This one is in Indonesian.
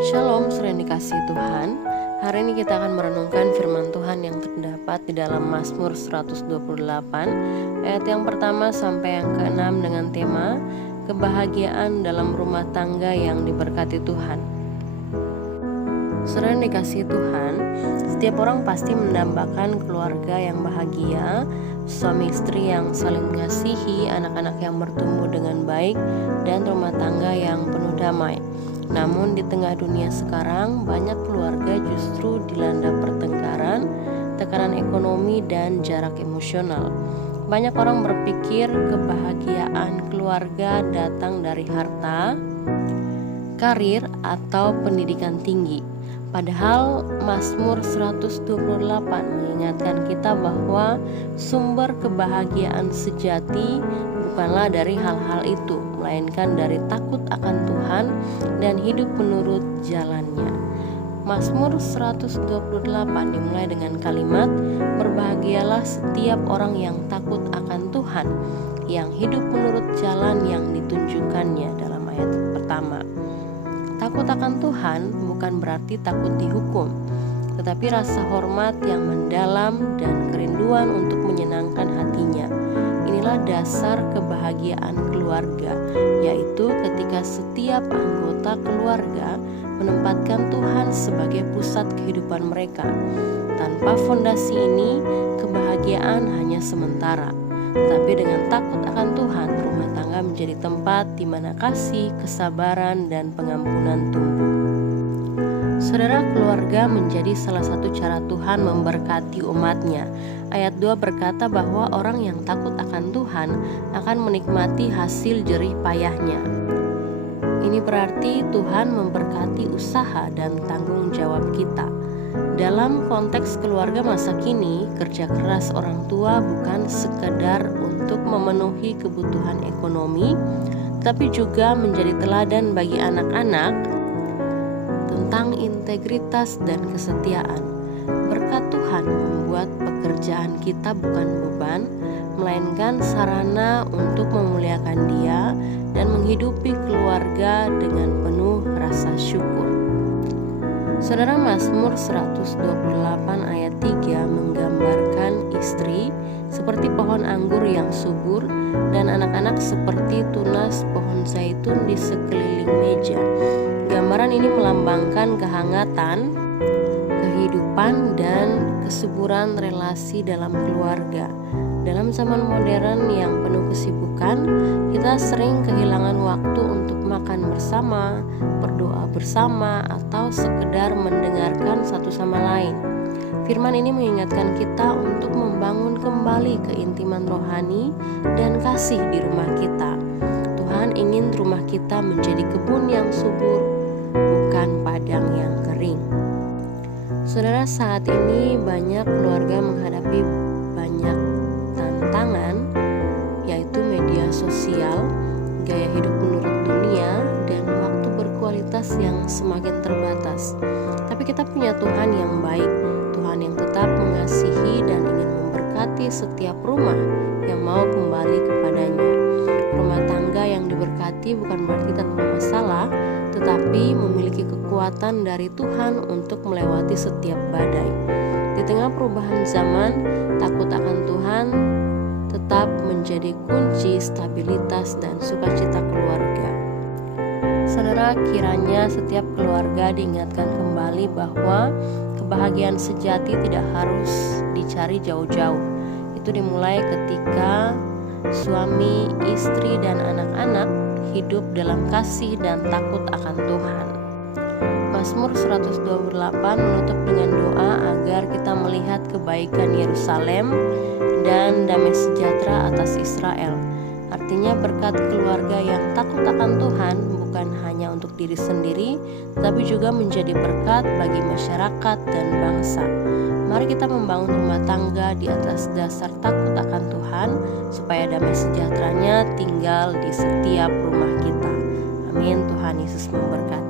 Shalom, sering dikasih Tuhan. Hari ini kita akan merenungkan firman Tuhan yang terdapat di dalam Mazmur 128 ayat yang pertama sampai yang ke-6 dengan tema kebahagiaan dalam rumah tangga yang diberkati Tuhan. Sering dikasih Tuhan, setiap orang pasti mendambakan keluarga yang bahagia, suami istri yang saling mengasihi, anak-anak yang bertumbuh dengan baik, dan rumah tangga yang penuh damai. Namun di tengah dunia sekarang, banyak keluarga justru dilanda pertengkaran, tekanan ekonomi, dan jarak emosional. Banyak orang berpikir kebahagiaan keluarga datang dari harta, karir, atau pendidikan tinggi. Padahal Mazmur 128 mengingatkan kita bahwa sumber kebahagiaan sejati bukanlah dari hal-hal itu, melainkan dari takut akan Tuhan dan hidup menurut jalannya. Mazmur 128 dimulai dengan kalimat, "Berbahagialah setiap orang yang takut akan Tuhan, yang hidup menurut jalan yang ditunjukkannya," dalam ayat pertama. Takut akan Tuhan bukan berarti takut dihukum, tetapi rasa hormat yang mendalam dan kerinduan untuk menyenangkan hatinya. Inilah dasar kebahagiaan keluarga, yaitu ketika setiap anggota keluarga menempatkan Tuhan sebagai pusat kehidupan mereka. Tanpa fondasi ini, kebahagiaan hanya sementara. Tetapi dengan takut akan Tuhan, rumah tangga menjadi tempat di mana kasih, kesabaran, dan pengampunan tumbuh. Saudara, keluarga menjadi salah satu cara Tuhan memberkati umatnya. Ayat 2 berkata bahwa orang yang takut akan Tuhan akan menikmati hasil jerih payahnya. Ini berarti Tuhan memberkati usaha dan tanggung jawab kita. Dalam konteks keluarga masa kini, kerja keras orang tua bukan sekedar untuk memenuhi kebutuhan ekonomi, tapi juga menjadi teladan bagi anak-anak tentang integritas dan kesetiaan. Berkat Tuhan membuat pekerjaan kita bukan beban, melainkan sarana untuk memuliakan Dia dan menghidupi keluarga dengan penuh rasa syukur. Saudara, Mazmur 128 ayat 3 menggambarkan istri seperti pohon anggur yang subur dan anak-anak seperti tunas pohon zaitun di sekeliling meja. Gambaran ini melambangkan kehangatan, kehidupan, dan kesuburan relasi dalam keluarga. Dalam zaman modern yang penuh kesibukan, kita sering kehilangan waktu untuk makan bersama, berdoa bersama, atau sekedar mendengarkan satu sama lain. Firman ini mengingatkan kita untuk membangun kembali keintiman rohani dan kasih di rumah kita. Tuhan ingin rumah kita menjadi kebun yang subur, bukan padang yang kering. Saudara, saat ini banyak keluarga menghadapi banyak tantangan, yaitu media sosial, gaya hidup menurut dunia, dan waktu berkualitas yang semakin terbatas. Tapi kita punya Tuhan yang baik, Tuhan yang tetap mengasihi dan ingin memberkati setiap rumah yang mau kembali kepadanya. Rumah tangga yang diberkati bukan berarti tanpa masalah, tetapi memiliki kekuatan dari Tuhan untuk melewati setiap badai. Di tengah perubahan zaman, takut akan Tuhan tetap menjadi kunci stabilitas dan sukacita keluarga. Saudara, kiranya setiap keluarga diingatkan kembali bahwa kebahagiaan sejati tidak harus dicari jauh-jauh. Itu dimulai ketika suami, istri, dan anak-anak hidup dalam kasih dan takut akan Tuhan. Mazmur 128 menutup dengan doa agar kita melihat kebaikan Yerusalem dan damai sejahtera atas Israel. Artinya berkat keluarga yang takut akan Tuhan bukan hanya untuk diri sendiri, tapi juga menjadi berkat bagi masyarakat dan bangsa. Mari kita membangun rumah tangga di atas dasar takut akan Tuhan, supaya damai sejahteranya tinggal di setiap rumah kita. Amin. Tuhan Yesus memberkati.